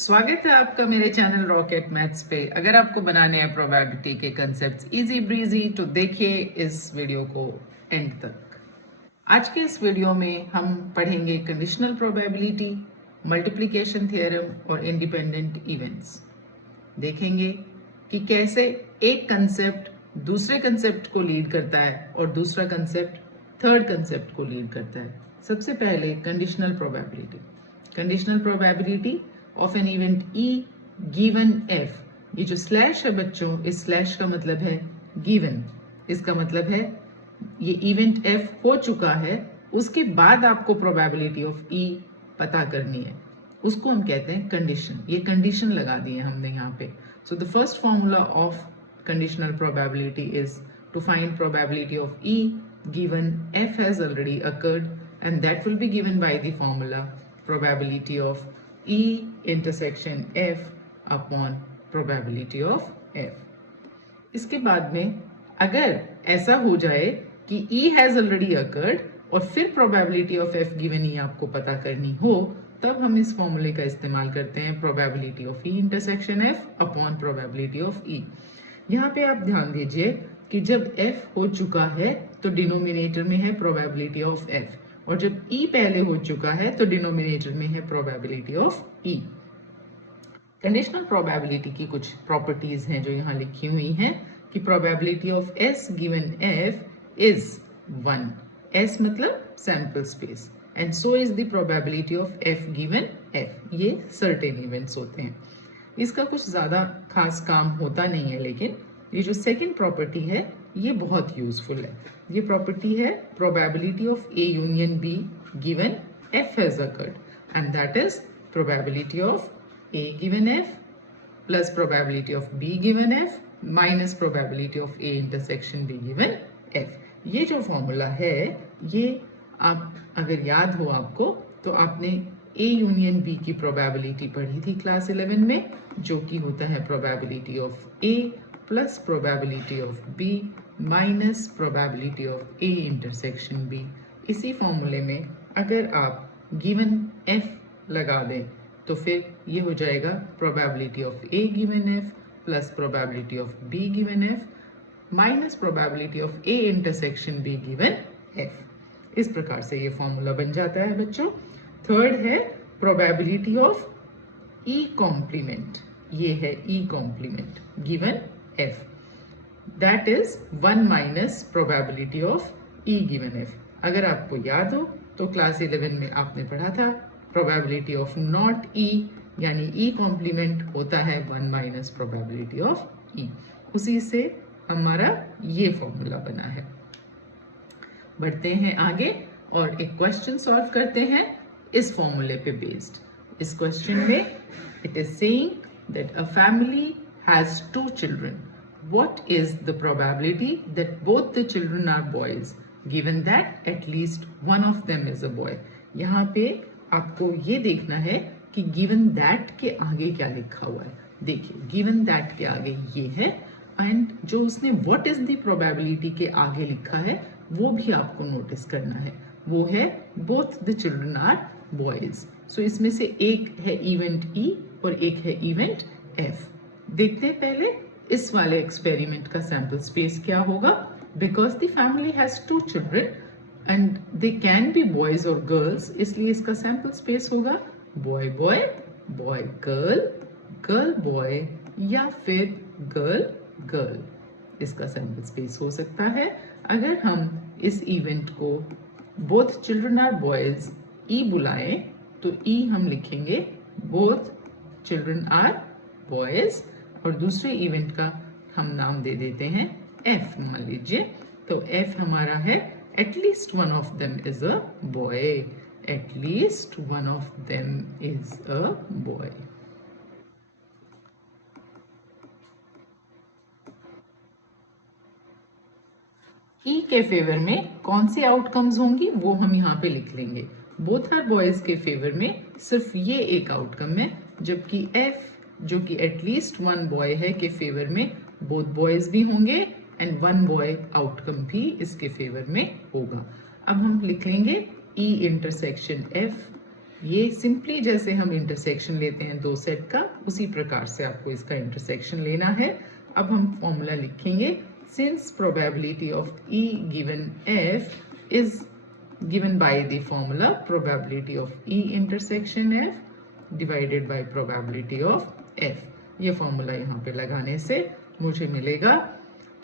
स्वागत है आपका मेरे चैनल रॉकेट मैथ्स पे। अगर आपको बनाने हैं प्रोबेबिलिटी के कंसेप्ट्स इजी ब्रीजी तो देखिए इस वीडियो को एंड तक। आज के इस वीडियो में हम पढ़ेंगे कंडीशनल प्रोबेबिलिटी, मल्टीप्लिकेशन थ्योरम और इंडिपेंडेंट इवेंट्स। देखेंगे कि कैसे एक कंसेप्ट दूसरे कंसेप्ट को लीड करता है और दूसरा कंसेप्ट थर्ड कंसेप्ट को लीड करता है। सबसे पहले conditional probability. Conditional probability of an event E given F। ये जो स्लैश है बच्चों, इस स्लैश का मतलब है गिवन। इसका मतलब है ये इवेंट F हो चुका है, उसके बाद आपको प्रोबेबिलिटी ऑफ E पता करनी है, उसको हम कहते हैं कंडीशन। ये कंडीशन लगा दिए हमने यहाँ पे। So the first formula of conditional probability is to find probability of E given F has already occurred, and that will be given by the formula probability of E intersection F upon probability of F. इसके बाद में अगर ऐसा हो जाए कि E has already occurred और फिर probability of F given E आपको पता करनी हो, तब हम इस फॉर्मूले का इस्तेमाल करते हैं probability of E intersection F upon probability of E। यहाँ पे आप ध्यान दीजिए कि जब F हो चुका है तो डिनोमिनेटर में है probability of F, और जब E पहले हो चुका है तो डिनोमिनेटर में है probability of E। Conditional probability की कुछ प्रॉपर्टीज हैं जो यहाँ लिखी हुई हैं कि probability of S given F is 1। S मतलब sample space, and so is the probability of F given F। ये सर्टेन इवेंट्स होते हैं, इसका कुछ ज़्यादा खास काम होता नहीं है, लेकिन ये जो सेकंड प्रॉपर्टी है ये बहुत यूजफुल है। ये प्रॉपर्टी है probability of A union B given F has occurred, and that is probability of A given F plus probability of B given F minus probability of A intersection B given F। ये जो formula है ये आप अगर याद हो आपको तो आपने A यूनियन B की प्रोबेबिलिटी पढ़ी थी क्लास 11 में, जो कि होता है probability of A plus probability of B minus probability of A intersection B। इसी फॉर्मूले में अगर आप गिवन F लगा दें तो फिर ये हो जाएगा probability of A given F plus probability of B given F minus probability of A intersection B given F। इस प्रकार से ये फॉर्मूला बन जाता है बच्चों। थर्ड है प्रोबेबिलिटी ऑफ E कॉम्प्लीमेंट। ये है E complement given F, that is 1 minus probability of E given F। अगर आपको याद हो तो क्लास 11 में आपने पढ़ा था प्रोबेबिलिटी ऑफ नॉट E यानी E कॉम्प्लीमेंट होता है 1 माइनस प्रोबेबिलिटी ऑफ E। उसी से हमारा ये फॉर्मूला बना है। बढ़ते हैं आगे और एक क्वेश्चन सॉल्व करते हैं इस फॉर्मूले पे बेस्ड। इस क्वेश्चन में it is saying that a family has 2 children. What is the probability that both the children are boys given that at least one of them is a boy. यहाँ पे आपको ये देखना है कि गिवन दैट के आगे क्या लिखा हुआ है। देखिए गिवन दैट के आगे ये है, एंड जो उसने व्हाट इज द प्रोबेबिलिटी के आगे लिखा है वो भी आपको नोटिस करना है। वो है both the children are boys. So इसमें से एक है इवेंट E और एक है इवेंट F। देखते हैं पहले इस वाले एक्सपेरिमेंट का सैंपल स्पेस क्या होगा। Because the family has 2 children and they can be boys और गर्ल्स, इसलिए इसका सैंपल स्पेस होगा boy boy, boy girl, girl boy या फिर गर्ल गर्ल। इसका सैंपल स्पेस हो सकता है। अगर हम इस इवेंट को both children are boys E बुलाएं तो E हम लिखेंगे बोथ चिल्ड्रन आर बॉयज, और दूसरे इवेंट का हम नाम दे देते हैं F मान लीजिए। तो F हमारा है at least one of them is a boy, at least one of them is a boy। E के फेवर में कौन सी आउटकम्स होंगी वो हम यहाँ पे लिख लेंगे। बोथ आर बॉयज के फेवर में सिर्फ ये एक आउटकम है, जबकि F जो कि एटलीस्ट 1 बॉय है के फेवर में बोथ बॉयज भी होंगे एंड 1 बॉय आउटकम भी इसके फेवर में होगा। अब हम लिख लेंगे E इंटरसेक्शन F ये सिंपली जैसे हम इंटरसेक्शन लेते हैं दो सेट का, उसी प्रकार से आपको इसका इंटरसेक्शन लेना है। अब हम फॉर्मूला लिखेंगे। Since probability of E given F is given by the formula probability of E intersection F divided by probability of F। ये फॉर्मूला यहाँ पे लगाने से मुझे मिलेगा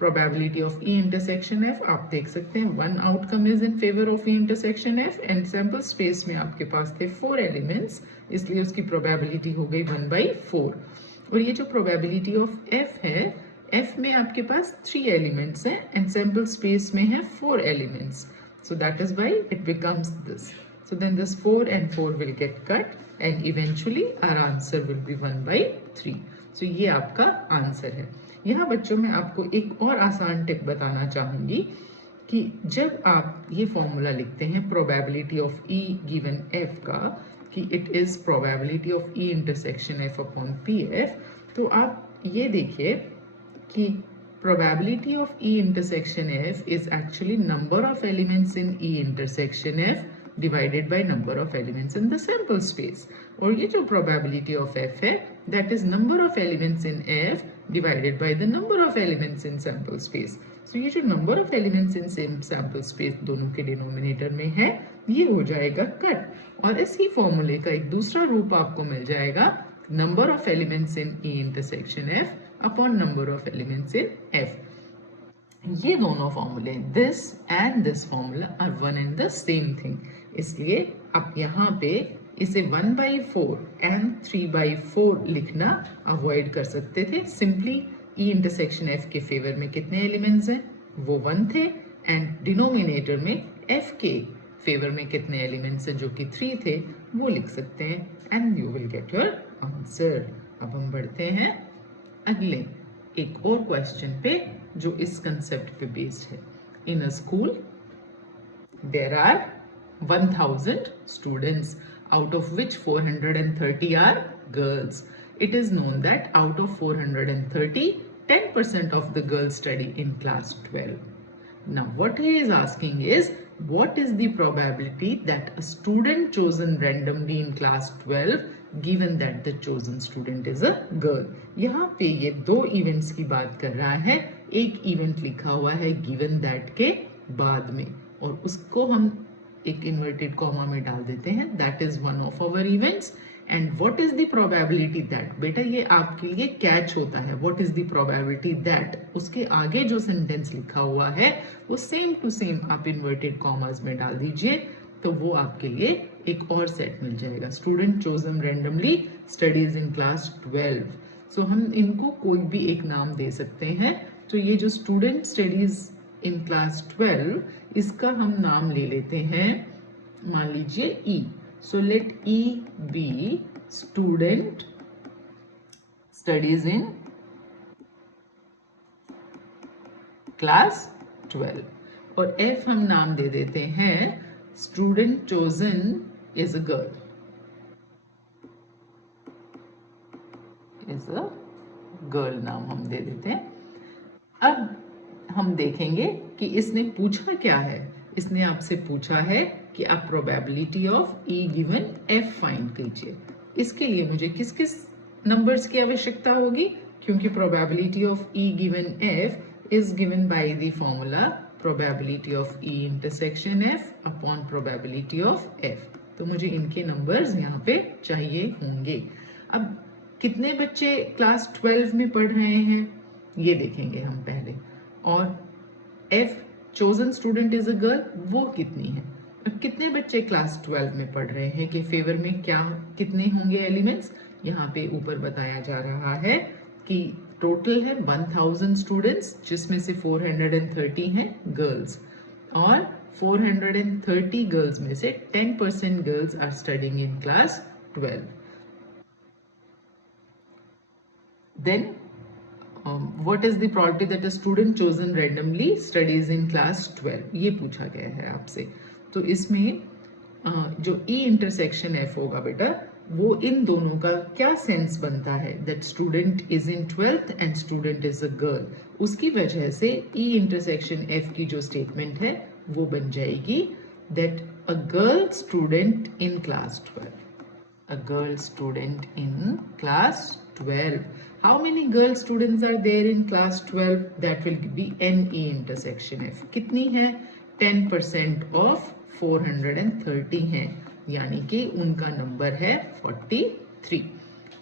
probability of E intersection F। आप देख सकते हैं one outcome is in favor of E intersection F and sample space में आपके पास थे 4 elements, इसलिए उसकी probability हो गई 1/4। और ये जो probability of F है, F में आपके पास 3 elements हैं and sample space में है 4 elements, so that is why it becomes this। So then this 4 and 4 will get cut and eventually our answer will be 1/3। so ये आपका आंसर है। यहाँ बच्चों में आपको एक और आसान टिप बताना चाहूँगी कि जब आप ये फॉर्मूला लिखते हैं probability of E given F का, कि it is probability of E intersection F upon PF, तो आप ये देखिए कि probability of E intersection F is actually number of elements in E intersection F divided by number of elements in the sample space। और ये जो probability of F है, that is number of elements in F divided by the number of elements in sample space। so ये जो number of elements in same sample space दोनों के denominator में है, ये हो जाएगा कट, और इसी फॉर्मूले का एक दूसरा रूप आपको मिल जाएगा number of elements in E intersection F upon number of elements in F। ये दोनों फॉर्मूले, this and this formula are one and the same thing, इसलिए आप यहाँ पे इसे 1/4 एंड 3/4 लिखना अवॉइड कर सकते थे। सिंपली E इंटरसेक्शन F के फेवर में कितने एलिमेंट्स हैं, वो 1 थे, एंड डिनोमिनेटर में F के फेवर में कितने एलिमेंट्स हैं जो कि 3 थे, वो लिख सकते हैं and you will get your answer. अब हम बढ़ते हैं अगले एक और क्वेश्चन पे जो इस कंसेप्ट पे बेस्ड है। In a school there are 1000 students out of which 430 are girls। It is known that out of 430, 10% of the girls study in class 12। Now what he is asking is, what is the probability that a student chosen randomly in class 12 given that the chosen student is a girl। यहाँ पे ये दो events की बात कर रहा है। एक इवेंट लिखा हुआ है given that के बाद में, और उसको हम एक इन्वर्टेड कॉमा में डाल देते हैं, that is one of our events. And what is the probability that, बेटा ये आपके लिए कैच होता है, what is the probability that, उसके आगे जो सेंटेंस लिखा हुआ है वो सेम टू सेम आप इन्वर्टेड कॉमास में डाल दीजिए, तो वो आपके लिए एक और सेट मिल जाएगा। Student chosen randomly studies in class 12। सो हम इनको कोई भी एक नाम दे सकते हैं। तो ये जो स्टूडेंट स्टडीज इन क्लास 12, इसका हम नाम ले लेते हैं, मान लीजिए E। So let E be student studies in class 12, और F हम नाम दे देते हैं student chosen is a girl, is a girl नाम हम दे देते हैं। अब हम देखेंगे कि इसने पूछा क्या है। इसने आपसे पूछा है कि आप probability of E given F find कीजिए। इसके लिए मुझे किस किस नंबर्स की आवश्यकता होगी, क्योंकि probability of E given F is given by the formula probability of E intersection F upon probability of F। तो मुझे इनके नंबर्स यहाँ पे चाहिए होंगे। अब कितने बच्चे क्लास 12 में पढ़ रहे हैं ये देखेंगे हम पहले, और F chosen student is a girl वो कितनी है। अब कितने बच्चे क्लास 12 में पढ़ रहे हैं के फेवर में क्या कितने होंगे एलिमेंट्स, यहाँ पे ऊपर बताया जा रहा है कि टोटल है 1000 स्टूडेंट्स, जिसमें से 430 हैं गर्ल्स, और 430 गर्ल्स में से 10% girls are studying in class 12। Then what is the probability that a student chosen randomly studies in class 12, ये पूछा गया है आपसे। तो इसमें जो E इंटरसेक्शन F होगा बेटा, वो इन दोनों का क्या सेंस बनता है, that student is in 12th and student is a girl, उसकी वजह से E इंटरसेक्शन F की जो स्टेटमेंट है वो बन जाएगी that a girl student in class 12। a girl student in class 12. How many girl students are there in class 12? That will be NE intersection F. कितनी है? 10% of 430 है, यानी कि उनका नंबर है 43।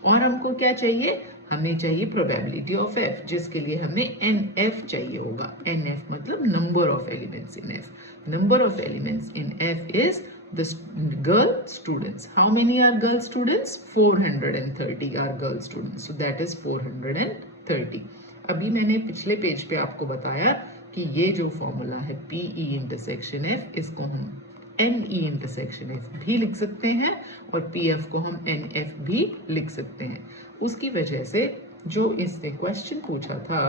और हमको क्या चाहिए? हमें चाहिए प्रोबेबिलिटी ऑफ एफ, जिसके लिए हमें एन एफ चाहिए होगा। एन एफ मतलब number of elements in F. Number of elements in F is the girl students. How many are girl students? 430 are girl students. So that is 430. अभी मैंने पिछले page पे आपको बताया कि ये जो फॉर्मूला है PE इंटरसेक्शन F, इसको हम NE इंटरसेक्शन F भी लिख सकते हैं और PF को हम NF भी लिख सकते हैं। उसकी वजह से जो इसने क्वेश्चन पूछा था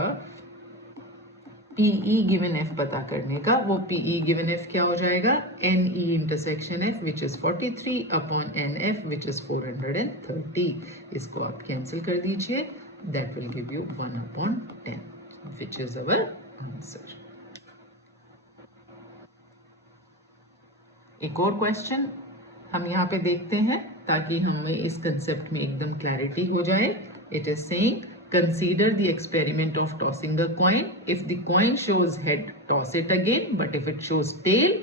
PE गिवन F पता करने का, वो PE गिवन F क्या हो जाएगा? NE intersection F which is 43 upon NF which is 430। इसको आप कैंसिल कर दीजिए, that will give you 1 upon 10 which is our answer. एक और क्वेश्चन हम यहाँ पे देखते हैं ताकि हमें इस कंसेप्ट में एकदम क्लैरिटी हो जाए। It is saying consider the experiment of tossing a coin. If the coin shows head, toss it again, but if it shows tail,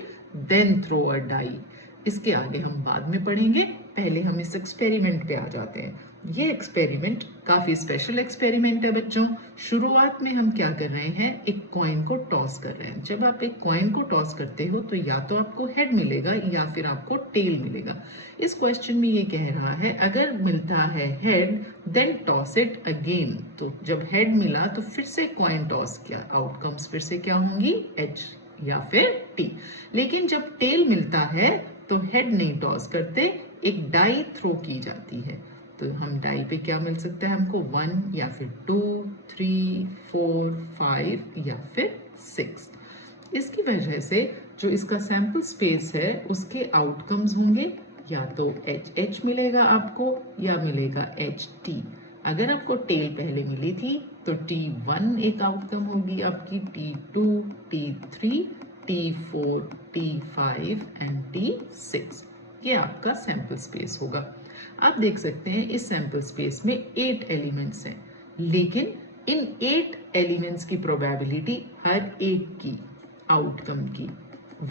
then throw a die. इसके आगे हम बाद में पढ़ेंगे, पहले हम इस एक्सपेरिमेंट पे आ जाते हैं। ये एक्सपेरिमेंट काफी स्पेशल एक्सपेरिमेंट है बच्चों। शुरुआत में हम क्या कर रहे हैं? एक कॉइन को टॉस कर रहे हैं। जब आप एक कॉइन को टॉस करते हो तो या तो आपको हेड मिलेगा या फिर आपको टेल मिलेगा। इस क्वेश्चन में ये कह रहा है अगर मिलता है head then toss it again. तो जब हेड मिला तो फिर से कॉइन टॉस किया, आउटकम्स फिर से क्या होंगी? एच या फिर टी। लेकिन जब टेल मिलता है तो हेड नहीं टॉस करते, एक डाई थ्रो की जाती है। तो हम डाई पे क्या मिल सकता है हमको? 1 या फिर 2, 3, 4, 5 या फिर 6। इसकी वजह से जो इसका सैंपल स्पेस है उसके आउटकम्स होंगे या तो एच एच मिलेगा आपको या मिलेगा एच टी। अगर आपको टेल पहले मिली थी तो T1 एक आउटकम होगी आपकी, T2, T3, T4, T5 and T6। ये आपका सैंपल स्पेस होगा। आप देख सकते हैं इस सैंपल स्पेस में 8 एलिमेंट्स हैं, लेकिन इन 8 एलिमेंट्स की प्रोबेबिलिटी हर एक की आउटकम की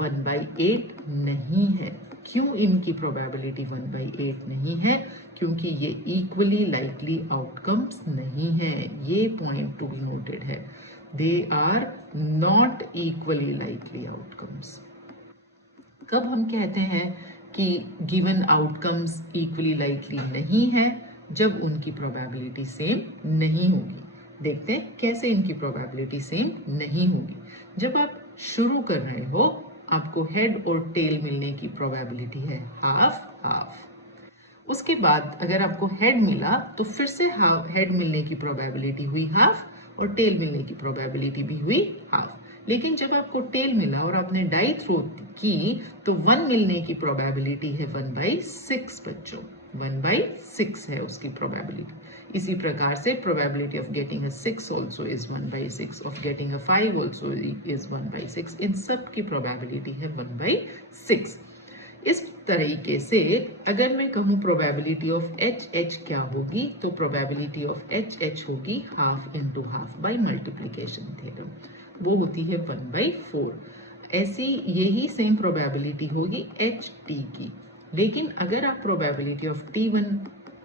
1/8 नहीं है। क्यों इनकी प्रोबेबिलिटी 1/8 नहीं है? क्योंकि ये इक्वली लाइकली आउटकम्स नहीं है। ये पॉइंट टू बी नोटेड है, they are not equally likely outcomes. कब हम कहते हैं कि गिवन आउटकम्स इक्वली लाइकली नहीं है? जब उनकी प्रोबेबिलिटी सेम नहीं होगी। देखते हैं कैसे इनकी प्रोबेबिलिटी सेम नहीं होगी। जब आप शुरू कर रहे हो आपको हेड और टेल मिलने की प्रोबेबिलिटी है हाफ हाफ। उसके बाद अगर आपको हेड मिला तो फिर से हेड मिलने की प्रोबेबिलिटी हुई हाफ और टेल मिलने की प्रोबेबिलिटी भी हुई हाफ। लेकिन जब आपको टेल मिला और आपने डाई थ्रो की तो 1 मिलने की प्रोबेबिलिटी है 1/6 बच्चों, 1/6 है उसकी प्रोबेबिलिटी। इसी प्रकार से probability of getting a 6 also is 1/6, of getting a 5 also is 1/6। इन सब की प्रोबेबिलिटी है 1/6। इस तरीके से अगर मैं कहूँ प्रोबेबिलिटी ऑफ एच एच क्या होगी, तो प्रोबेबिलिटी ऑफ एच एच होगी half into half by multiplication theorem, वो होती है 1/4। ऐसी यही सेम प्रोबेबिलिटी होगी एच टी की। लेकिन अगर आप प्रोबेबिलिटी ऑफ T1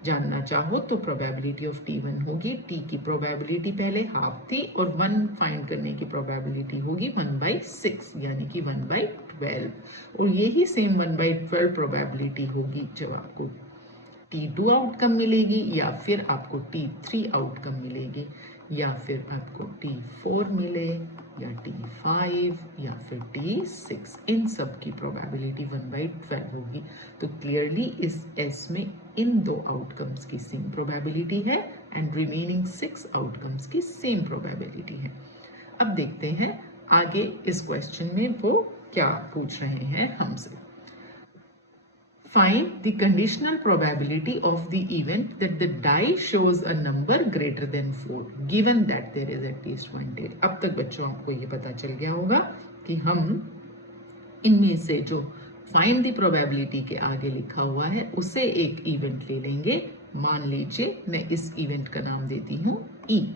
जानना चाहो तो प्रोबेबिलिटी ऑफ T1 होगी, T की प्रोबेबिलिटी पहले हाफ थी और 1 फाइंड करने की प्रोबेबिलिटी होगी 1/6 यानी कि 1/12। और यही सेम 1/12 प्रोबेबिलिटी होगी जब आपको T2 आउटकम मिलेगी या फिर आपको T3 आउटकम मिलेगी या फिर आपको T4 मिले या T5 या फिर T6। इन सब की प्रोबेबिलिटी 1/12 होगी। तो क्लियरली इस S में इन 2 आउटकम्स की सेम प्रोबेबिलिटी है एंड रिमेनिंग 6 आउटकम्स की सेम प्रोबेबिलिटी है। अब देखते हैं आगे इस क्वेश्चन में वो क्या पूछ रहे हैं हमसे। Find the conditional probability of the event that the die shows a number greater than 4 given that there is at least one tail। अब तक बच्चों आपको ये पता चल गया होगा कि हम इनमें से जो फाइंड द प्रोबेबिलिटी के आगे लिखा हुआ है उससे एक इवेंट ले लेंगे। मान लीजिए मैं इस इवेंट का नाम देती हूँ ई,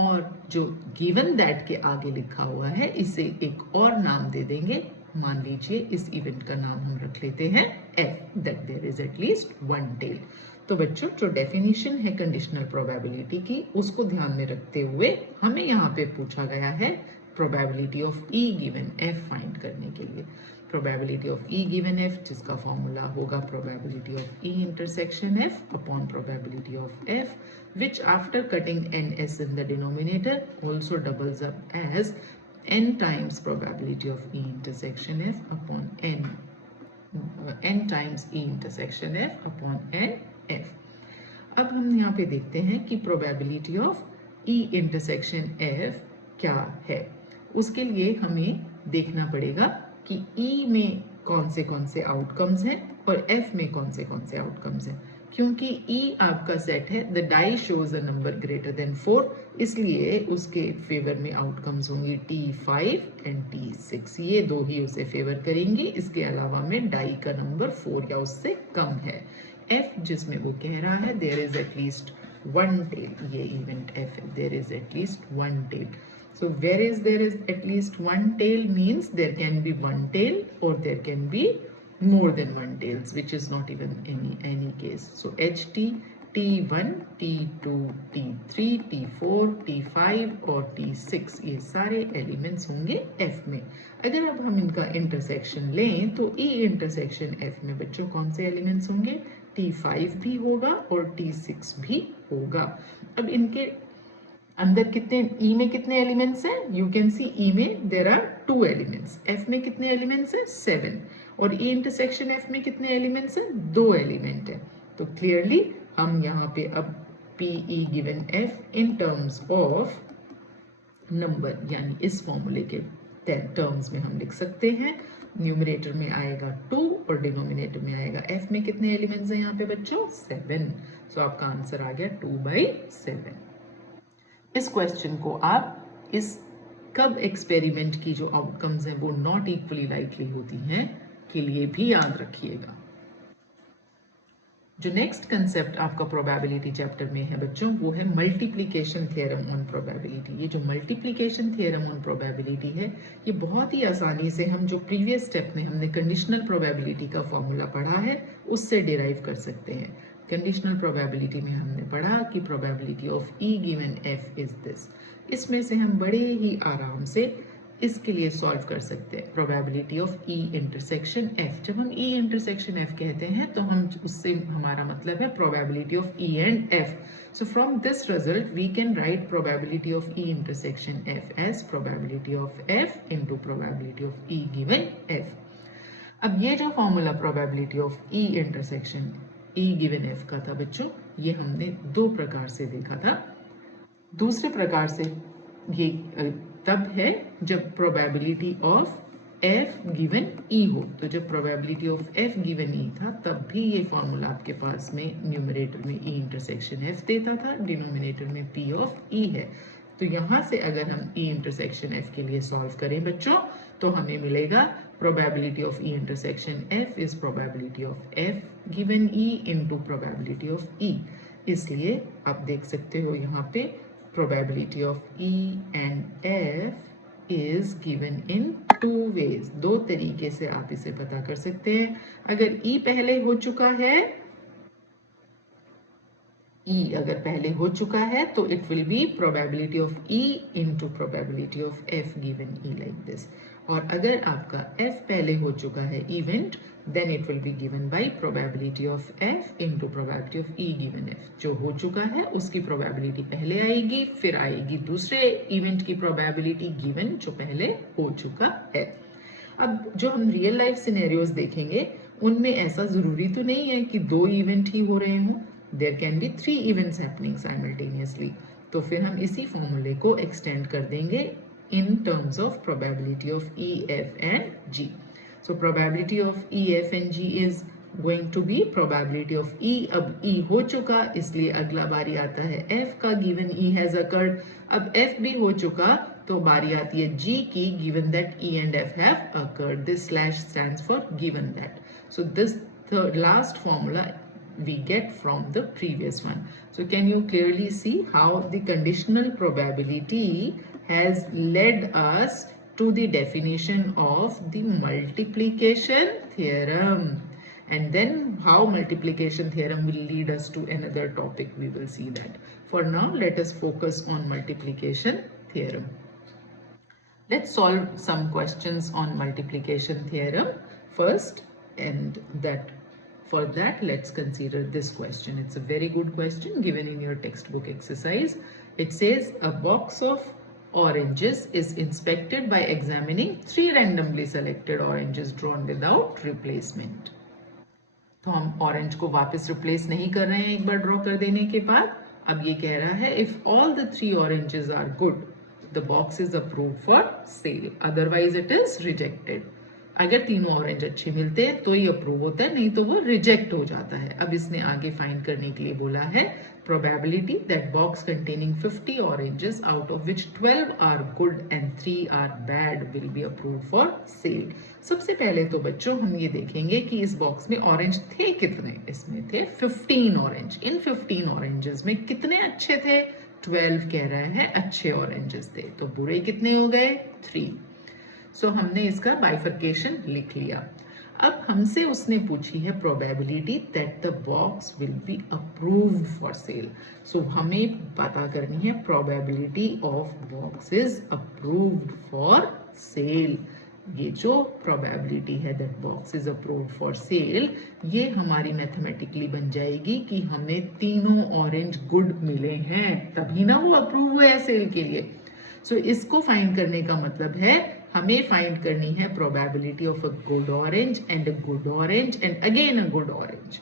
और जो गिवन दैट के आगे लिखा हुआ है इसे एक और नाम दे देंगे। मान लीजिए इस इवेंट का नाम हम रख लेते हैं F, that there is at least one tail. तो बच्चों, जो डेफिनेशन है कंडीशनल प्रोबेबिलिटी की, उसको ध्यान में रखते हुए हमें यहाँ पे पूछा गया है probability of E given F find करने के लिए। Probability of E given F, जिसका फॉर्मूला होगा probability of E intersection F upon probability of F, which after cutting ns in the denominator also doubles up as n times probability of E intersection F upon n times E intersection F upon n F। अब हम यहाँ पे देखते हैं कि probability of E intersection F क्या है। उसके लिए हमें देखना पड़ेगा कि E में कौन से आउटकम्स हैं और F में कौन से आउटकम्स हैं। क्योंकि E आपका सेट है the die shows a number greater than 4, इसलिए उसके फेवर में आउटकम्स होंगी T5 एंड T6। ये दो ही उसे फेवर करेंगी, इसके अलावा में डाई का नंबर 4 या उससे कम है। F जिसमें वो कह रहा है there is at least one tail, ये इवेंट F है, there is at least one tail. So where is there is at least one tail means there can be one tail or there can be more than one tails, which is not even any case. So HT, T1, T2, T3, T4, T5 और T6 ये सारे elements होंगे F में। अगर अब हम इनका intersection लें तो E इंटरसेक्शन F में बच्चों कौन से एलिमेंट्स होंगे? T5 भी होगा और T6 भी होगा। अब इनके अंदर कितने E में कितने एलिमेंट्स हैं? यू कैन सी E में देयर आर 2 एलिमेंट्स। F में कितने एलिमेंट्स हैं? 7। और E इंटरसेक्शन F में कितने एलिमेंट्स हैं? 2 एलिमेंट हैं। तो क्लियरली हम यहाँ पे अब PE given F in terms of number, यानी इस फॉर्मूले के टर्म्स में हम लिख सकते हैं। न्यूमरेटर में आएगा 2 और डिनोमिनेटर में आएगा F में कितने एलिमेंट्स हैं यहाँ पे बच्चों? 7। सो आपका आंसर आ गया 2/7। इस क्वेश्चन को आप इस कब एक्सपेरिमेंट की जो आउटकम्स हैं वो नॉट इक्वली लाइकली होती हैं के लिए भी याद रखिएगा। जो नेक्स्ट कंसेप्ट आपका प्रोबेबिलिटी चैप्टर में है बच्चों, वो है मल्टीप्लिकेशन थ्योरम ऑन प्रोबेबिलिटी। ये जो मल्टीप्लिकेशन थ्योरम ऑन प्रोबेबिलिटी है, ये बहुत ही आसानी से हम जो प्रीवियस स्टेप में हमने कंडीशनल प्रोबेबिलिटी का फॉर्मूला पढ़ा है उससे डिराइव कर सकते हैं। कंडीशनल प्रोबेबिलिटी में हमने पढ़ा कि probability of E given F is this. इसमें से हम बड़े ही आराम से इसके लिए सॉल्व कर सकते हैं probability of E intersection F। जब हम E इंटरसेक्शन F कहते हैं तो हम उससे हमारा मतलब है probability of E and F। So from this result we can write probability of E intersection F as probability of F into probability of E given F। अब ये जो formula probability of E intersection E given F का था बच्चों, ये हमने 2 प्रकार से देखा था। दूसरे प्रकार से ये तब है जब probability of F given E हो। तो जब probability of F given E था तब भी ये फॉर्मूला आपके पास में न्यूमरेटर में E इंटरसेक्शन F देता था, डिनोमिनेटर में P ऑफ E है। तो यहाँ से अगर हम E इंटरसेक्शन F के लिए सॉल्व करें बच्चों तो हमें मिलेगा probability of E intersection F is probability of F given E into probability of E। इसलिए आप देख सकते हो यहाँ पे probability of E and F is given in 2 ways। 2 तरीके से आप इसे पता कर सकते हैं। अगर E पहले हो चुका है, E अगर पहले हो चुका है तो it will be probability of E into probability of F given E like this। और अगर आपका F पहले हो चुका है event, then it will be given by probability of F into probability of E given F। जो हो चुका है उसकी probability पहले आएगी, फिर आएगी दूसरे इवेंट की probability given जो पहले हो चुका है। अब जो हम रियल लाइफ सिनेरियोज देखेंगे उनमें ऐसा जरूरी तो नहीं है कि 2 इवेंट ही हो रहे हों। There can be 3 events happening simultaneously. तो फिर हम इसी फॉर्मूले को एक्सटेंड कर देंगे in terms of probability of E, F and G। So probability of E, F and G is going to be probability of E। अब E हो चुका इसलिए अगला बारी आता है F का, given E has occurred। अब F भी हो चुका तो बारी आती है G की, given that E and F have occurred. This slash stands for given that. So this the last formula we get from the previous one. So can you clearly see how the conditional probability has led us to the definition of the multiplication theorem? And then how multiplication theorem will lead us to another topic, we will see that. For now, let us focus on multiplication theorem. Let's solve some questions on multiplication theorem first, and that for that let's consider this question. It's a very good question given in your textbook exercise. It says a box of oranges is inspected by examining 3 randomly selected oranges drawn without replacement. तो हम orange को वापस replace नहीं कर रहे हैं एक बार draw कर देने के बाद. अब ये कह रहा है if all the 3 oranges are good the box is approved for sale, otherwise it is rejected. अगर तीनों ऑरेंज अच्छे मिलते हैं तो ही अप्रूव होता है, नहीं तो वो रिजेक्ट हो जाता है. अब इसने आगे फाइंड करने के लिए बोला है probability that box containing 50 oranges out of which 12 are good and 3 are bad will be approved for sale. सबसे पहले तो बच्चों हम ये देखेंगे कि इस बॉक्स में ऑरेंज थे कितने. इसमें थे 15 ऑरेंज. इन 15 ऑरेंजेस में कितने अच्छे थे? 12 कह रहा है अच्छे ऑरेंजेस थे. तो बुरे कितने हो गए? 3. सो हमने इसका बाइफर्केशन लिख लिया. अब हमसे उसने पूछी है probability that the box will be approved for sale. So हमें पता करनी है probability of box is approved for sale. ये जो प्रोबेबिलिटी है that box is approved for sale, ये हमारी मैथमेटिकली बन जाएगी कि हमें तीनों ऑरेंज गुड मिले हैं तभी ना वो अप्रूव हुए है सेल के लिए. सो इसको फाइंड करने का मतलब है हमें फाइंड करनी है probability of a good orange and a good orange and again a good orange.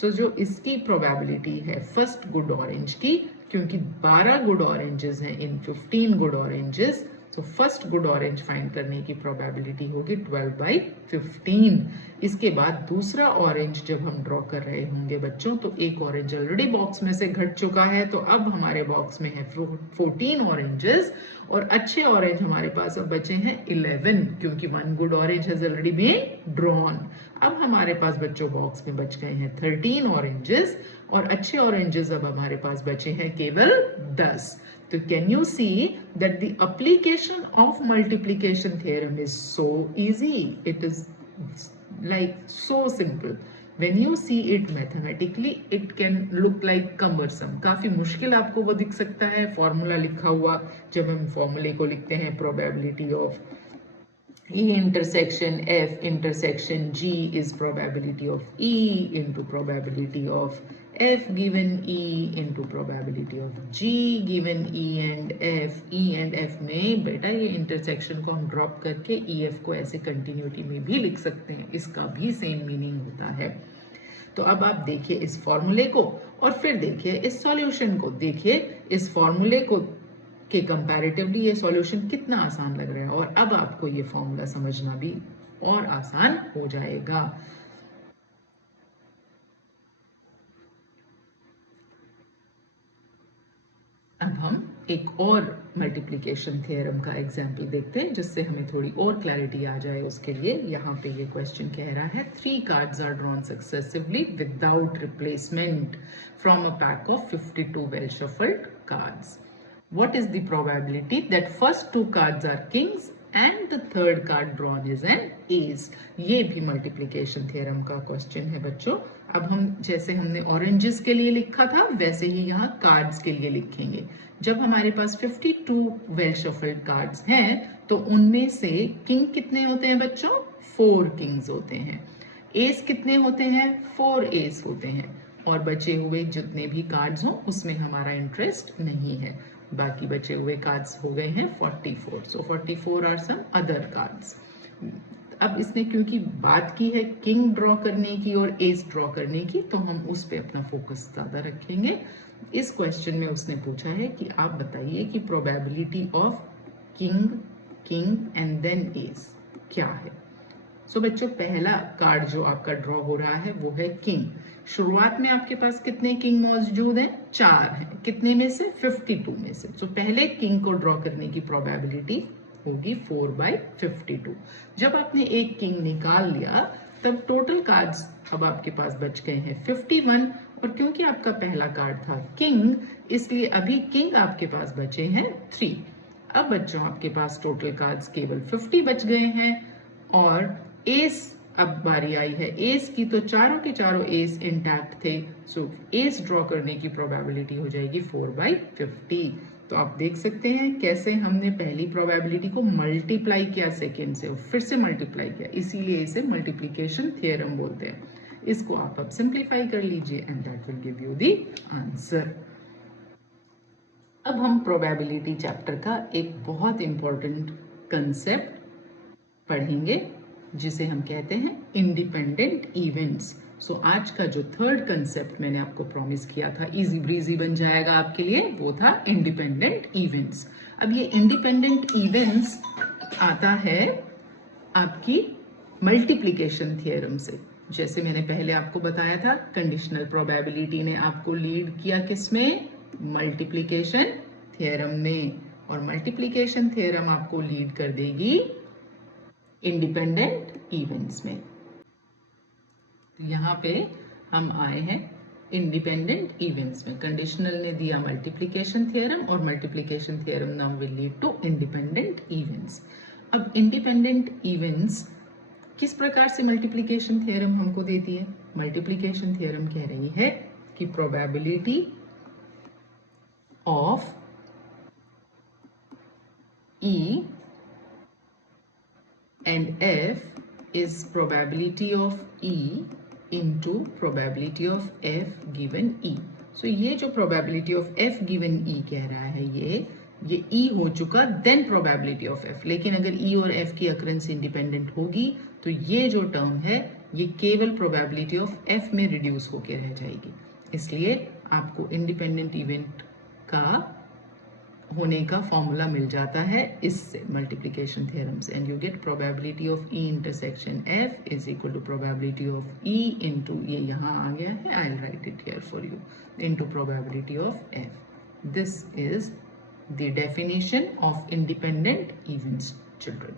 So जो इसकी प्रोबेबिलिटी है फर्स्ट गुड ऑरेंज की, क्योंकि 12 गुड ऑरेंजेस हैं इन 15 गुड ऑरेंजेस, तो फर्स्ट गुड ऑरेंज फाइंड करने की प्रोबेबिलिटी होगी 12/15. इसके बाद दूसरा ऑरेंज जब हम ड्रॉ कर रहे होंगे बच्चों, तो एक ऑरेंज ऑलरेडी बॉक्स में से घट चुका है, तो अब हमारे बॉक्स में है 14 ऑरेंजेस और अच्छे ऑरेंज हमारे पास अब बचे हैं 11, क्योंकि 1 good orange has already been drawn. अब हमारे पास बच्चों बॉक्स में बच गए हैं 13 ऑरेंजेस और अच्छे ऑरेंजेस अब हमारे पास बचे हैं केवल 10. So can you see that the application of multiplication theorem is so easy? It is like so simple. When you see it mathematically, it can look like cumbersome. काफी मुश्किल आपको वो दिख सकता है फॉर्मूला लिखा हुआ. जब हम फॉर्मूले को लिखते हैं probability of E intersection F intersection G is probability of E into probability of F given E into probability of G given E and F. E and F में बेटा ये इंटरसेक्शन को हम ड्रॉप करके EF को ऐसे continuity में भी लिख सकते हैं, इसका भी सेम मीनिंग होता है. तो अब आप देखिए इस फॉर्मूले को और फिर देखिए इस सॉल्यूशन को. देखिए इस फॉर्मूले को के कंपैरेटिवली ये सॉल्यूशन कितना आसान लग रहा है और अब आपको ये फॉर्मूला समझना भी और आसान हो जाएगा. अब हम एक और मल्टीप्लिकेशन थ्योरम का एग्जाम्पल देखते हैं जिससे हमें थोड़ी और क्लैरिटी आ जाए. उसके लिए यहाँ पे ये क्वेश्चन कह रहा है 3 cards are drawn successively without replacement from a pack of 52 well shuffled cards. What is the probability that first 2 cards are kings and the third card drawn is an ace? ये भी multiplication theorem का question है बच्चों. अब हम जैसे हमने oranges के लिए लिखा था वैसे ही यहाँ कार्ड्स के लिए लिखेंगे. जब हमारे पास 52 वेल शफल्ड कार्ड्स हैं तो उनमें से किंग कितने होते हैं बच्चों? 4 किंग्स होते हैं. एस कितने होते हैं? 4 एस होते हैं. और बचे हुए जितने भी कार्ड्स हों उसमें हमारा इंटरेस्ट नहीं है. बाकी बचे हुए कार्ड्स हो गए हैं 44. सो 44 आर सम अदर कार्ड्स. अब इसने क्योंकि बात की है किंग ड्रॉ करने की और एस ड्रॉ करने की, तो हम उस पे अपना फोकस ज़्यादा रखेंगे. इस क्वेश्चन में उसने पूछा है कि आप बताइए कि probability of king king and then ace क्या है. सो बच्चों पहला कार्ड जो आपका ड्रॉ हो रहा है वो है किंग. शुरुआत में आपके पास कितने किंग मौजूद हैं? 4 हैं। कितने में से? 52 में से। तो पहले किंग को ड्रॉ करने की प्रोबेबिलिटी होगी 4/52। जब आपने एक किंग निकाल लिया तब टोटल कार्ड्स अब आपके पास बच गए हैं 51, और क्योंकि आपका पहला कार्ड था किंग, इसलिए अभी किंग आपके पास बचे हैं 3। अब बच्चों आपके पास टोटल कार्ड्स केवल 50 बच गए हैं, और एस अब बारी आई है एस की, तो चारों के चारों एस इंटैक्ट थे, सो एस ड्रॉ करने की प्रोबेबिलिटी हो जाएगी 4/50। तो आप देख सकते हैं कैसे हमने पहली प्रोबेबिलिटी को मल्टीप्लाई किया सेकेंड से, फिर से मल्टीप्लाई किया, इसीलिए इसे मल्टीप्लिकेशन थ्योरम बोलते हैं। इसको आप अब सिंप्लीफाई कर लीजिए and that will give you the answer. अब हम प्रोबेबिलिटी चैप्टर का एक बहुत इंपॉर्टेंट कंसेप्ट पढ़ेंगे जिसे हम कहते हैं इंडिपेंडेंट इवेंट्स। सो आज का जो थर्ड कंसेप्ट मैंने आपको प्रॉमिस किया था, इजी ब्रीजी बन जाएगा आपके लिए, वो था इंडिपेंडेंट इवेंट्स। अब ये इंडिपेंडेंट इवेंट्स आता है आपकी मल्टीप्लिकेशन थ्योरम से। जैसे मैंने पहले आपको बताया था, कंडीशनल प्रोबेबिलिटी ने आपको लीड किया किसमें? मल्टीप्लिकेशन थ्योरम ने, और मल्टीप्लिकेशन थ्योरम आपको लीड कर देगी इंडिपेंडेंट इवेंट्स में। तो यहाँ पे हम आए हैं इंडिपेंडेंट इवेंट्स में। कंडीशनल ने दिया मल्टीप्लिकेशन थ्योरम, और multiplication theorem now will lead to independent events. अब इंडिपेंडेंट इवेंट्स किस प्रकार से मल्टीप्लिकेशन थ्योरम हमको देती है? मल्टीप्लिकेशन थ्योरम कह रही है कि probability of E and F is probability of E into probability of F given E. So ये जो probability of F given E कह रहा है, ये E हो चुका then probability of F, लेकिन अगर E और F की occurrence independent होगी तो ये जो term है ये केवल probability of F में reduce होके रह जाएगी। इसलिए आपको independent event का होने का फॉर्मूला मिल जाता है इससे, मल्टीप्लिकेशन थ्योरम से, and you get probability of E intersection F is equal to probability of E into, ये यहाँ आ गया है, I will write it here for you, into probability of F. This is the definition of independent events children.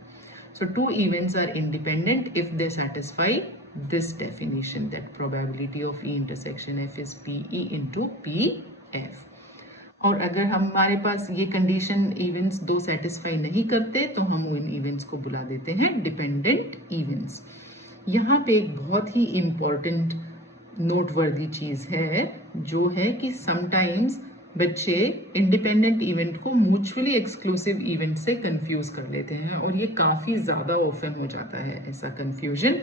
So two events are independent if they satisfy this definition, that probability of E intersection F is PE into PF. और अगर हमारे पास ये condition events दो satisfy नहीं करते तो हम उन इवेंट्स को बुला देते हैं डिपेंडेंट इवेंट्स। यहाँ पे एक बहुत ही इम्पॉर्टेंट नोटवर्दी चीज़ है, जो है कि समटाइम्स बच्चे इंडिपेंडेंट इवेंट को म्यूचुअली एक्सक्लूसिव इवेंट से कंफ्यूज कर लेते हैं, और ये काफ़ी ज़्यादा ऑफन हो जाता है ऐसा कंफ्यूजन।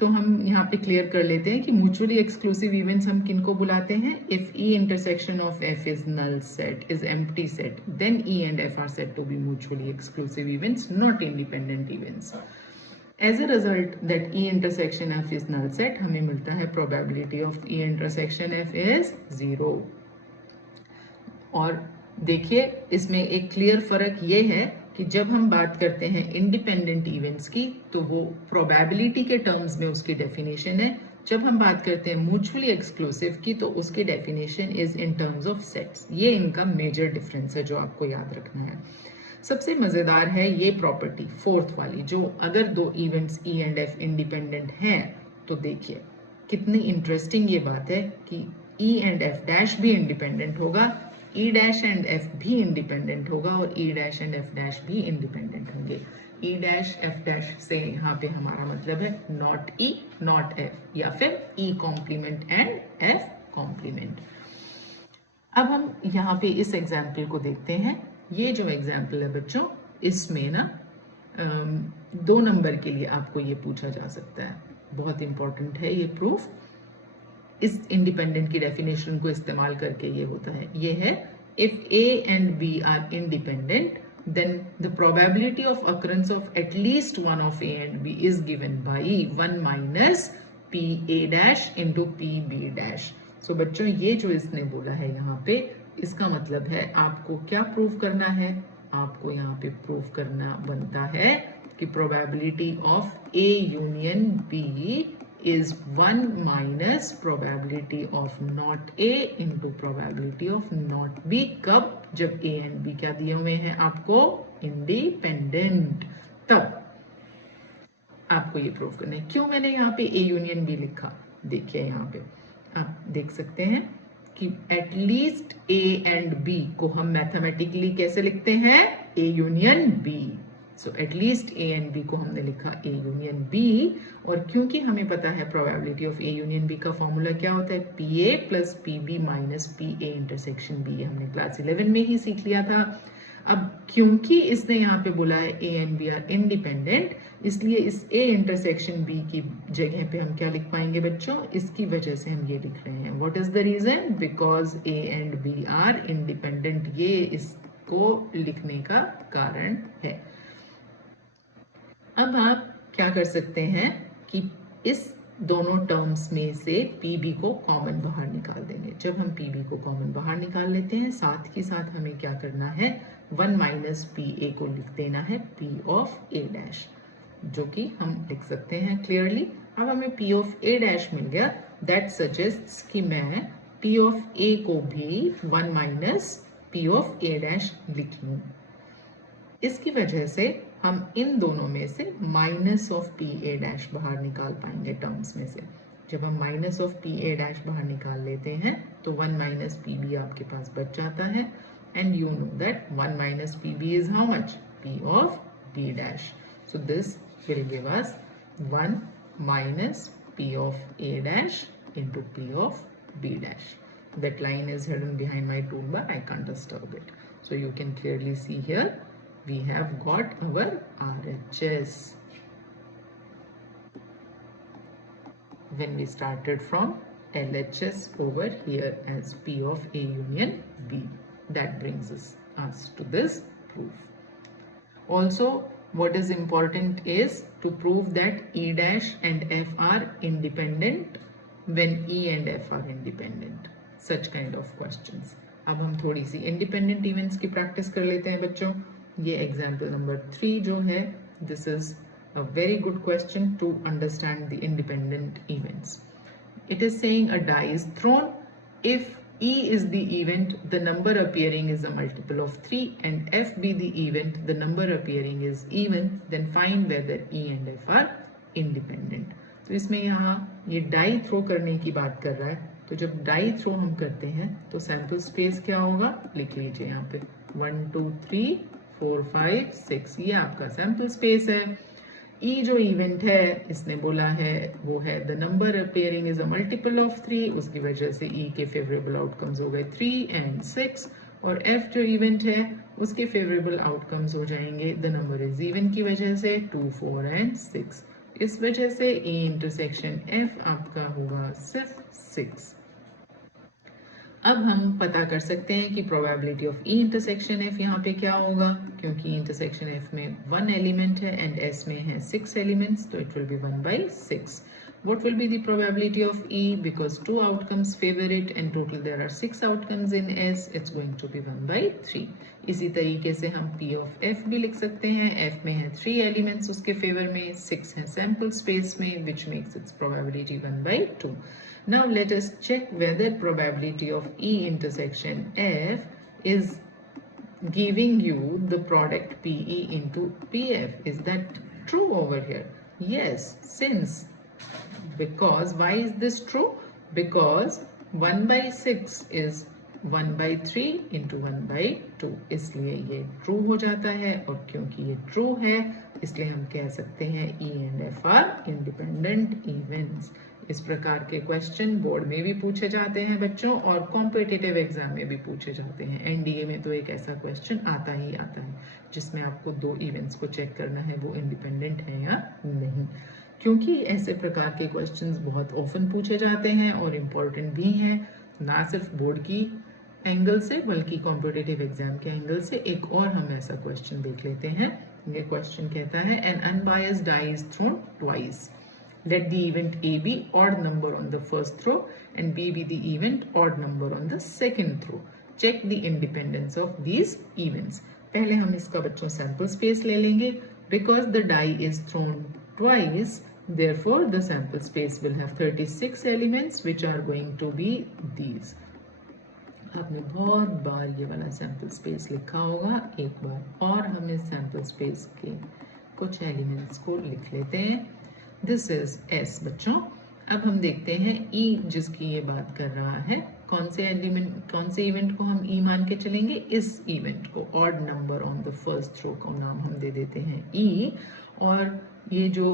तो हम यहाँ पे क्लियर कर लेते हैं कि म्यूचुअली एक्सक्लूसिव इवेंट्स हम किनको बुलाते हैं? If E intersection of F is null set, is empty set, then E and F are said to be mutually exclusive events, not independent events. As a result that E intersection F is null set, हमें मिलता है probability of E intersection F is 0. और देखिए इसमें एक clear फर्क ये है कि जब हम बात करते हैं इंडिपेंडेंट इवेंट्स की तो वो प्रोबेबिलिटी के टर्म्स में उसकी डेफिनेशन है, जब हम बात करते हैं म्यूचुअली एक्सक्लूसिव की तो उसकी definition is in terms of sets. ये इनका मेजर डिफरेंस है जो आपको याद रखना है। सबसे मज़ेदार है ये प्रॉपर्टी फोर्थ वाली, जो अगर दो events E and F independent हैं तो देखिए कितनी इंटरेस्टिंग ये बात है कि E एंड F डैश भी इंडिपेंडेंट होगा, E डैश एंड F भी इंडिपेंडेंट होगा, और E dash and F dash भी इंडिपेंडेंट होंगे। E डैश F डैश से यहाँ पे हमारा मतलब है नॉट E नॉट F, या फिर E complement and F complement. अब हम यहाँ पे इस एग्जाम्पल को देखते हैं। ये जो एग्जाम्पल है बच्चों, इसमें ना 2 नंबर के लिए आपको ये पूछा जा सकता है, बहुत इंपॉर्टेंट है ये प्रूफ। इस इंडिपेंडेंट की डेफिनेशन को इस्तेमाल करके ये होता है, ये है if A and B are independent then the probability of occurrence of at least one of A and B is given by 1 minus PA dash into PB dash. So बच्चों ये जो इसने बोला है यहाँ पे, इसका मतलब है आपको क्या प्रूव करना है? आपको यहाँ पे प्रूव करना बनता है कि probability of A union B is 1 minus probability of not A into probability of not B. कब? जब A and B क्या दिए हुए हैं आपको? इंडिपेंडेंट। तब आपको ये प्रूव करना है। क्यों मैंने यहाँ पे A यूनियन B लिखा? देखिए यहाँ पे आप देख सकते हैं कि एटलीस्ट A एंड B को हम मैथमेटिकली कैसे लिखते हैं? A union B। So at least A and B को हमने लिखा A यूनियन B। और क्योंकि हमें पता है probability of A union B का फॉर्मूला क्या होता है? PA plus PB minus PA intersection B। हमने क्लास 11 में ही सीख लिया था। अब क्योंकि इसने यहाँ पे बोला है A and B are independent, इसलिए इस A इंटरसेक्शन B की जगह पे हम क्या लिख पाएंगे बच्चों? इसकी वजह से हम ये लिख रहे हैं। What is the reason? Because A and B are independent. ये इसको लिखने का कारण है। अब आप क्या कर सकते हैं कि इस दोनों टर्म्स में से PB को कॉमन बाहर निकाल देंगे। जब हम PB को कॉमन बाहर निकाल लेते हैं, साथ ही साथ हमें क्या करना है? 1 माइनस PA को लिख देना है P ऑफ A डैश, जो कि हम लिख सकते हैं क्लियरली। अब हमें P ऑफ A डैश मिल गया। दैट सजेस्ट्स कि मैं P ऑफ A को भी 1 minus P of A dash लिख लूँ। इसकी वजह से हम इन दोनों में से minus of P A dash बाहर निकाल पाएंगे टर्म्स में से। जब हम minus of P A dash बाहर निकाल लेते हैं तो 1 माइनस पी बी आपके पास बच जाता है। And you know that 1 minus P B is how much? P of B dash. So this will give us 1 minus P of A dash into P of B dash. That line is hidden behind my toolbar. I can't disturb it. So you can clearly see here we have got our RHS. When we started from LHS over here as P of A union B. That brings us to this proof. Also, what is important is to prove that E dash and F are independent when E and F are independent. Such kind of questions. अब हम थोड़ी सी independent events की practice कर लेते हैं बच्चों। ये example number 3 जो है, this is a very good question to understand the independent events. It is saying a die is thrown. If E is the event, the number appearing is a multiple of 3, and F be the event, the number appearing is even, then find whether E and F are independent. तो इसमें यहाँ ये die throw करने की बात कर रहा है। तो जब डाई थ्रो हम करते हैं तो सैंपल स्पेस क्या होगा? लिख लीजिए यहाँ पे 1 2 3 4 5 6, ये आपका सैंपल स्पेस है। E जो इवेंट है इसने बोला है वो है the number appearing is a multiple of 3, उसकी वजह से E के फेवरेबल आउटकम्स हो गए 3 एंड 6। और F जो इवेंट है उसके फेवरेबल आउटकम्स हो जाएंगे द नंबर इज इवन की वजह से 2 4 एंड 6। इस वजह से E इंटरसेक्शन F आपका होगा सिर्फ 6। अब हम पता कर सकते हैं कि probability of E intersection F यहाँ पे क्या होगा, क्योंकि इंटरसेक्शन F में 1 एलिमेंट है एंड S में है 6 एलिमेंट्स, तो it will be 1/6। What will be the probability of E? Because 2 outcomes favor it and total there are 6 outcomes in S, it's going to be 1/3। इसी तरीके से हम P of F भी लिख सकते हैं। F में है 3 एलिमेंट्स उसके फेवर में, 6 है सैम्पल स्पेस में, which makes its probability 1/2। Now let us check whether probability of E intersection F is giving you the product PE into PF. Is that true over here? Yes, since because why is this true? Because 1/6 is 1/3 into 1/2, इसलिए ये true हो जाता है। और क्योंकि ये true है इसलिए हम कह सकते हैं E and F are independent events। इस प्रकार के क्वेश्चन बोर्ड में भी पूछे जाते हैं बच्चों और कॉम्पिटिटिव एग्जाम में भी पूछे जाते हैं। एनडीए में तो एक ऐसा क्वेश्चन आता ही आता है जिसमें आपको 2 इवेंट्स को चेक करना है वो इंडिपेंडेंट है या नहीं। क्योंकि ऐसे प्रकार के क्वेश्चंस बहुत ऑफन पूछे जाते हैं और इम्पोर्टेंट भी हैं, ना सिर्फ बोर्ड की एंगल से बल्कि कॉम्पिटिटिव एग्जाम के एंगल से। एक और हम ऐसा क्वेश्चन देख लेते हैं। ये क्वेश्चन कहता है an unbiased die is thrown twice. Let the event A be odd number on the first throw and B be the event odd number on the second throw. Check the independence of these events. पहले हम इसका बच्चों sample space ले लेंगे। Because the die is thrown twice, Therefore, the sample space will have 36 elements, which are going to be these. आपने बहुत बार ये वाला सैम्पल स्पेस लिखा होगा, एक बार और हम इस सैम्पल स्पेस के कुछ एलिमेंट्स को लिख लेते हैं. दिस इज एस बच्चों. अब हम देखते हैं ई जिसकी ये बात कर रहा है, कौन से इवेंट को हम ई मान के चलेंगे. इस इवेंट को odd number on the first throw को नाम हम दे देते हैं ई, और ये जो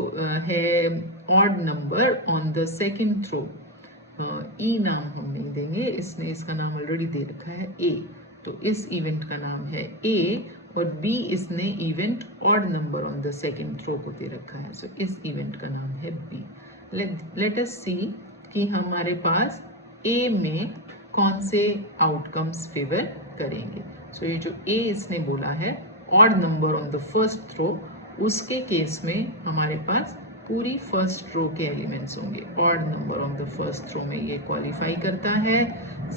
है odd number on the second throw, ई नाम हम नहीं देंगे, इसका नाम ऑलरेडी दे रखा है ए, तो इस इवेंट का नाम है ए, और बी इसने event odd number on the second throw को दे रखा है, सो इस इवेंट का नाम है बी. लेट अस सी कि हमारे पास ए में कौन से आउटकम्स फेवर करेंगे. सो ये जो ए इसने बोला है odd number on the first throw, उसके केस में हमारे पास पूरी फर्स्ट रो के एलिमेंट्स होंगे. Odd number on the first row में ये क्वालिफाई करता है.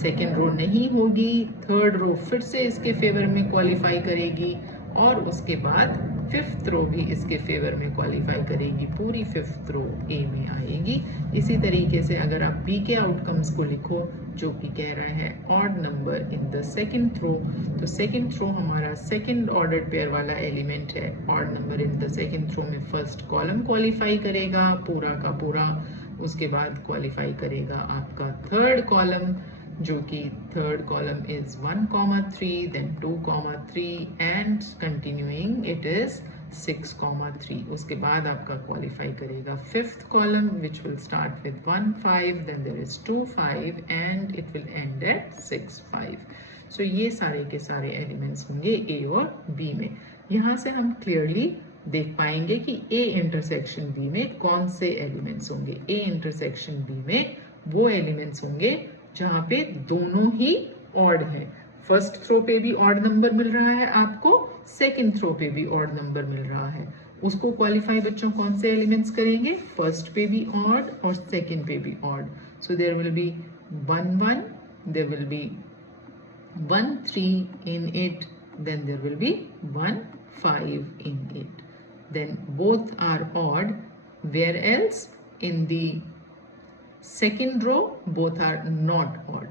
सेकेंड रो नहीं होगी, थर्ड रो फिर से इसके फेवर में क्वालिफाई करेगी, और उसके बाद फिफ्थ रो भी इसके फेवर में क्वालिफाई करेगी. पूरी फिफ्थ रो ए में आएगी. इसी तरीके से अगर आप बी के आउटकम्स को लिखो, जो कि कह रहा है odd number in the second throw, तो सेकेंड थ्रो हमारा सेकेंड ऑर्डर पेयर वाला एलिमेंट है. Odd number in the second throw में फर्स्ट कॉलम क्वालिफाई करेगा पूरा का पूरा, उसके बाद क्वालिफाई करेगा आपका थर्ड कॉलम, जो कि third column is 1,3, then 2,3 and continuing it is 6,3. उसके बाद आपका क्वालिफाई करेगा fifth column, which will start with 1, 5, then there is 2, 5 and it will end at 6, 5. सो ये सारे के सारे एलिमेंट्स होंगे ए और बी में. यहाँ से हम क्लियरली देख पाएंगे कि ए इंटरसेक्शन बी में कौन से एलिमेंट्स होंगे. ए इंटरसेक्शन बी में वो एलिमेंट्स होंगे जहाँ पे दोनों ही ऑड है. फर्स्ट थ्रो पे भी ऑड नंबर मिल रहा है आपको, सेकंड थ्रो पे भी ऑड नंबर मिल रहा है. उसको क्वालिफाई बच्चों कौन से एलिमेंट्स करेंगे, फर्स्ट पे भी ऑड और सेकंड पे भी odd. So there will be 1, 1, there will be 1, 3 in it, then there will be 1, 5 in it. Then both are odd. Where else? In the second row both are not odd.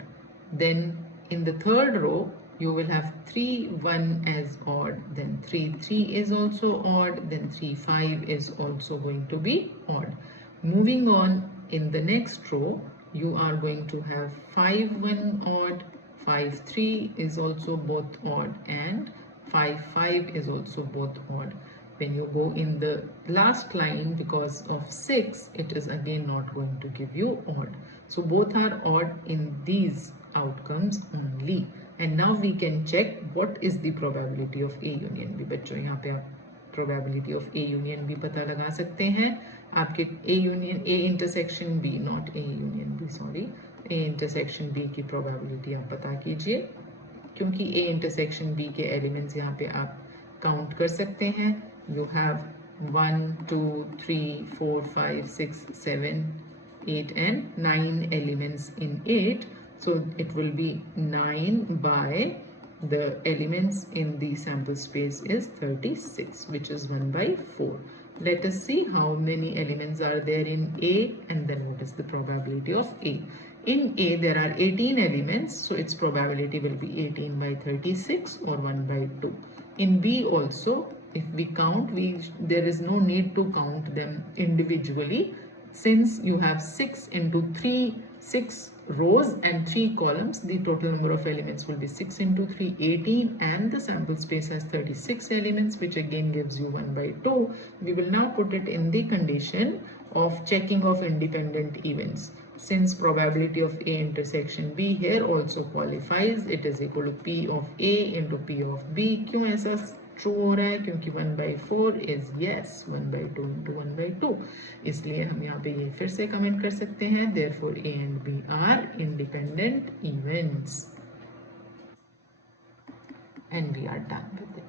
Then in the third row you will have 3, 1 as odd, then 3, 3 is also odd, then 3, 5 is also going to be odd. Moving on, in the next row you are going to have 5, 1 odd, 5, 3 is also both odd, and 5, 5 is also both odd. When you go in the last line, because of 6, it is again not going to give you odd. So both are odd in these outcomes only. And now we can check what is the probability of A union B. बच्चों यहाँ पे आप probability of A union B पता लगा सकते हैं. आपके A intersection B, not A union B, sorry, A intersection B की probability आप पता कीजिए, क्योंकि A intersection B के elements यहाँ पे आप काउंट कर सकते हैं. You have 1, 2, 3, 4, 5, 6, 7, 8 and 9 elements in it. So it will be 9 by the elements in the sample space is 36, which is 1 by 4. Let us see how many elements are there in A and then what is the probability of A. In A there are 18 elements, so its probability will be 18 by 36 or 1 by 2. In B also, if we count, there is no need to count them individually, since you have 6 into 3, 6 rows and 3 columns. The total number of elements will be 6 into 3, 18, and the sample space has 36 elements, which again gives you 1 by 2. We will now put it in the condition of checking of independent events. Since probability of A intersection B here also qualifies, it is equal to P of A into P of B. क्यों ऐसा true हो रहा है, क्योंकि 1 by 4 is yes 1 by 2 into 1 by 2. इसलिए हम यहाँ पे ये फिर से कमेंट कर सकते हैं, therefore A and B are independent events, and we are done with it.